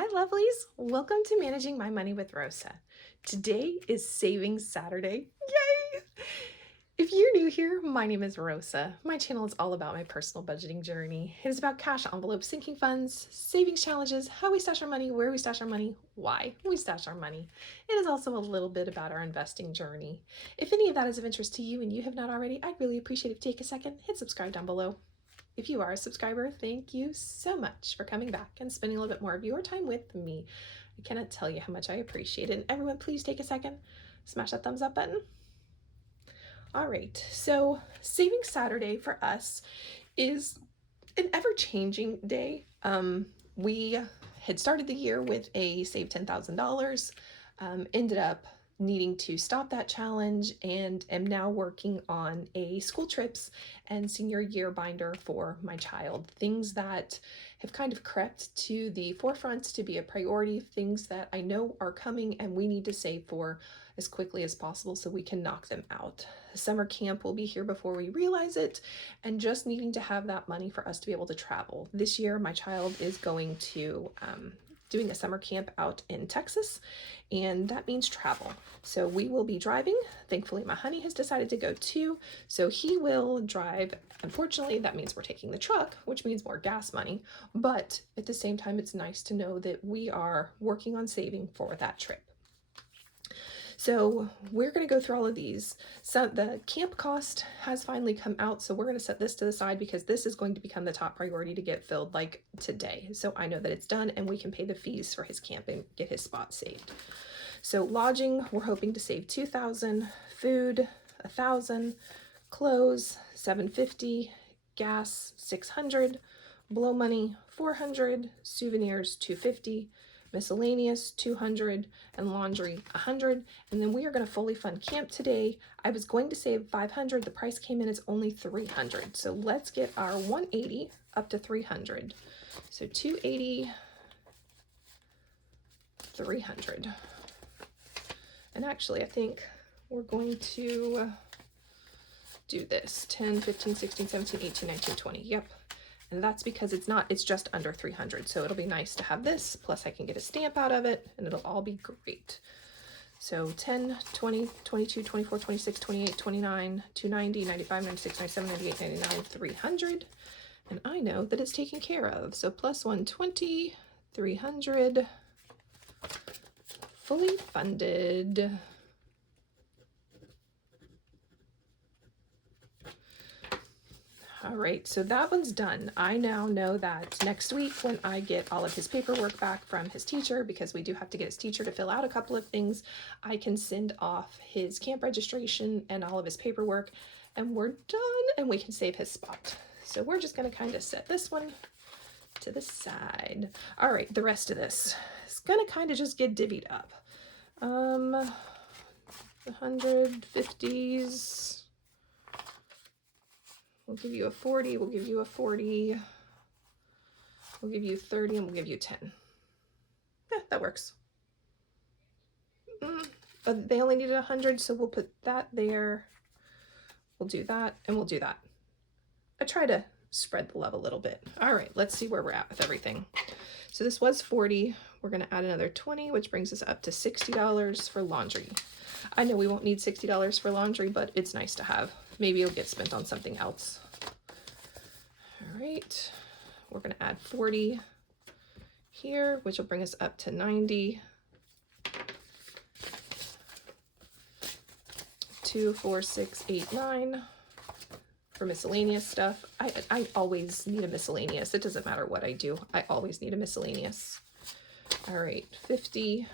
Hi lovelies, welcome to Managing My Money with Rosa. Today is Savings Saturday. Yay! If you're new here, my name is Rosa. My channel is all about my personal budgeting journey. It is about cash envelopes, sinking funds, savings challenges, how we stash our money, where we stash our money, why we stash our money. It is also a little bit about our investing journey. If any of that is of interest to you and you have not already, I'd really appreciate if you take a second, hit subscribe down below. If you are a subscriber, thank you so much for coming back and spending a little bit more of your time with me. I cannot tell you how much I appreciate it. And everyone, please take a second, smash that thumbs up button. All right, so Saving Saturday for us is an ever-changing day. We had started the year with a save $10,000, ended up needing to stop that challenge and am now working on a school trips and senior year binder for my child. Things that have kind of crept to the forefront to be a priority, things that I know are coming and we need to save for as quickly as possible so we can knock them out. Summer camp will be here before we realize it, and just needing to have that money for us to be able to travel. This year, my child is going to doing a summer camp out in Texas, and that means travel. So we will be driving. Thankfully, my honey has decided to go too, so he will drive. Unfortunately, that means we're taking the truck, which means more gas money, but at the same time, it's nice to know that we are working on saving for that trip. So we're going to go through all of these. So the camp cost has finally come out, so we're going to set this to the side because this is going to become the top priority to get filled like today. So I know that it's done and we can pay the fees for his camp and get his spot saved. So lodging, we're hoping to save $2,000, food $1,000, clothes $750, gas $600, blow money $400, souvenirs $250, miscellaneous $200, and laundry $100. And then we are going to fully fund camp today. I was going to save $500. The price came in as only $300. So let's get our $180 up to $300. So $280, $300. And actually, I think we're going to do this 10, 15, 16, 17, 18, 19, 20. Yep. And that's because it's just under 300. So it'll be nice to have this, plus I can get a stamp out of it and it'll all be great. So 10, 20, 22, 24, 26, 28, 29, 290, 95, 96, 97, 98, 99, 300. And I know that it's taken care of. So plus 120, 300, fully funded. All right, so that one's done. I now know that next week when I get all of his paperwork back from his teacher, because we do have to get his teacher to fill out a couple of things, I can send off his camp registration and all of his paperwork, and we're done, and we can save his spot. So we're just gonna kind of set this one to the side. All right, the rest of this is gonna kind of just get divvied up. 150s. We'll give you a 40, we'll give you a 40, we'll give you 30, and we'll give you 10. Yeah, that works. But they only needed 100, so we'll put that there. We'll do that, and we'll do that. I try to spread the love a little bit. All right, let's see where we're at with everything. So this was 40. We're going to add another 20, which brings us up to $60 for laundry. I know we won't need $60 for laundry, but it's nice to have. Maybe it'll get spent on something else. All right, we're going to add 40 here, which will bring us up to 90. 2, 4, 6, 8, 9 for miscellaneous stuff. I always need a miscellaneous. It doesn't matter what I do. I always need a miscellaneous. All right, 50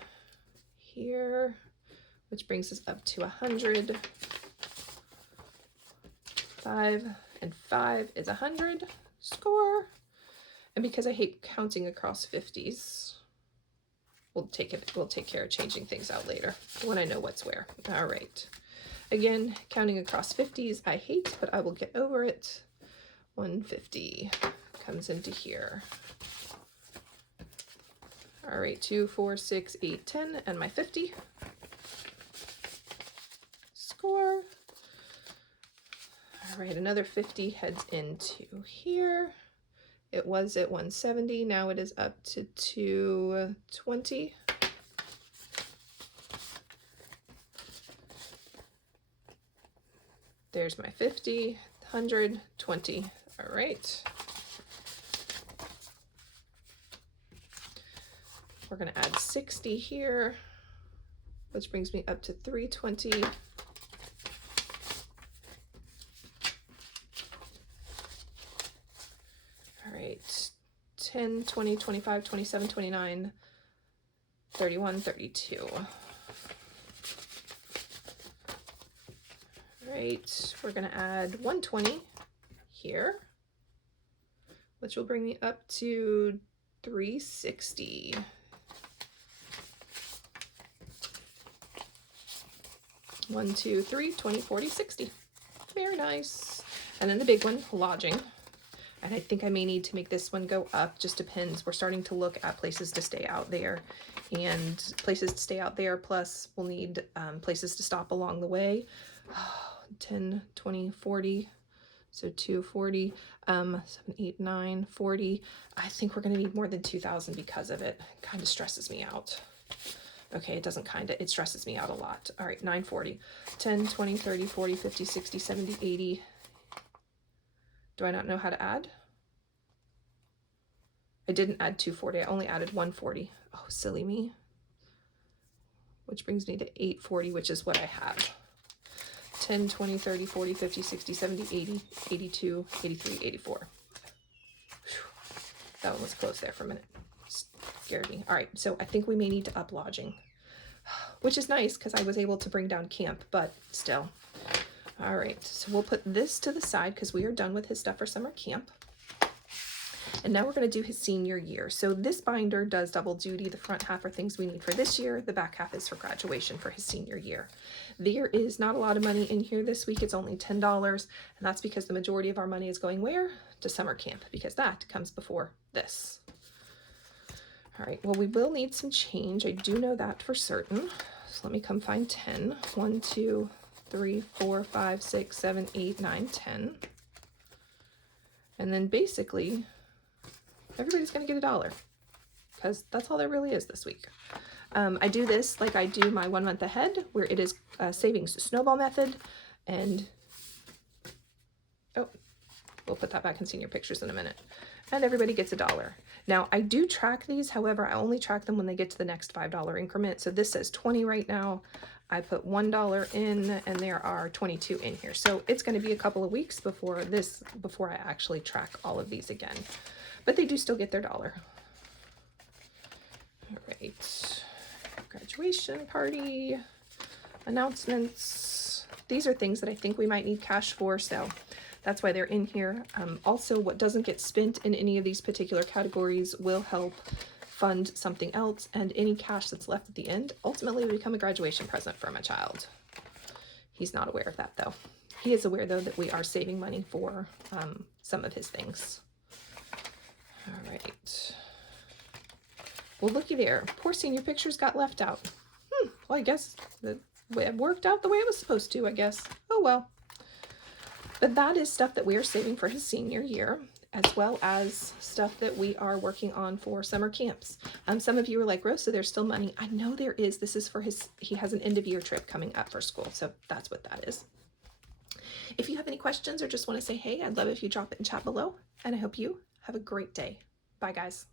here, which brings us up to 100. 5 and 5 is 100. Score. And because I hate counting across 50s, we'll take care of changing things out later when I know what's where. All right. Again, counting across 50s I hate, but I will get over it. 150 comes into here. All right, 2, 4, 6, 8, 10, and my 50. Score. All right, another 50 heads into here. It was at 170, now it is up to 220. There's my 50, 100, 20. All right. We're going to add 60 here, which brings me up to 320. All right. 10, 20, 25, 27, 29, 31, 32. Right, we're going to add 120 here, which will bring me up to 360. One, two, three, 20, 40, 60. Very nice. And then the big one, lodging. And I think I may need to make this one go up, just depends. We're starting to look at places to stay out there, and places to stay out there, plus we'll need places to stop along the way. 10, 20, 40, so 240, 7, 8, 9, 40. I think we're going to need more than 2,000 because of it. It kind of stresses me out. Okay, it doesn't kind of, it stresses me out a lot. All right, 940, 10, 20, 30, 40, 50, 60, 70, 80. Do I not know how to add? I didn't add 240, I only added 140. Oh, silly me. Which brings me to 840, which is what I have. 10, 20, 30, 40, 50, 60, 70, 80, 82, 83, 84. Whew. That one was close there for a minute. Scared me. All right, so I think we may need to up lodging, which is nice because I was able to bring down camp, but still. All right, so we'll put this to the side because we are done with his stuff for summer camp. And now we're going to do his senior year. So this binder does double duty. The front half are things we need for this year. The back half is for graduation for his senior year. There is not a lot of money in here this week. It's only $10. And that's because the majority of our money is going where? To summer camp, because that comes before this. All right, well, we will need some change. I do know that for certain. So let me come find 10. 1, 2, 3, 4, 5, 6, 7, 8, 9, 10. And then basically, everybody's going to get $1 because that's all there really is this week. I do this like I do my 1 month ahead, where it is savings snowball method. And oh, we'll put that back in senior pictures in a minute. And everybody gets $1. Now I do track these. However, I only track them when they get to the next $5 increment. So this says 20 right now. I put $1 in, and there are 22 in here. So it's going to be a couple of weeks before I actually track all of these again. But they do still get their $1. All right, graduation party, announcements. These are things that I think we might need cash for, so that's why they're in here. Also, what doesn't get spent in any of these particular categories will help fund something else, and any cash that's left at the end ultimately will become a graduation present for my child. He's not aware of that, though. He is aware, though, that we are saving money for some of his things. All right. Well, looky there. Poor senior pictures got left out. Well, I guess it worked out the way it was supposed to, I guess. Oh, well. But that is stuff that we are saving for his senior year, as well as stuff that we are working on for summer camps. Some of you are like, Rosa, there's still money. I know there is. This is for he has an end of year trip coming up for school. So that's what that is. If you have any questions or just want to say, hey, I'd love if you drop it in chat below. And I hope you have a great day. Bye, guys.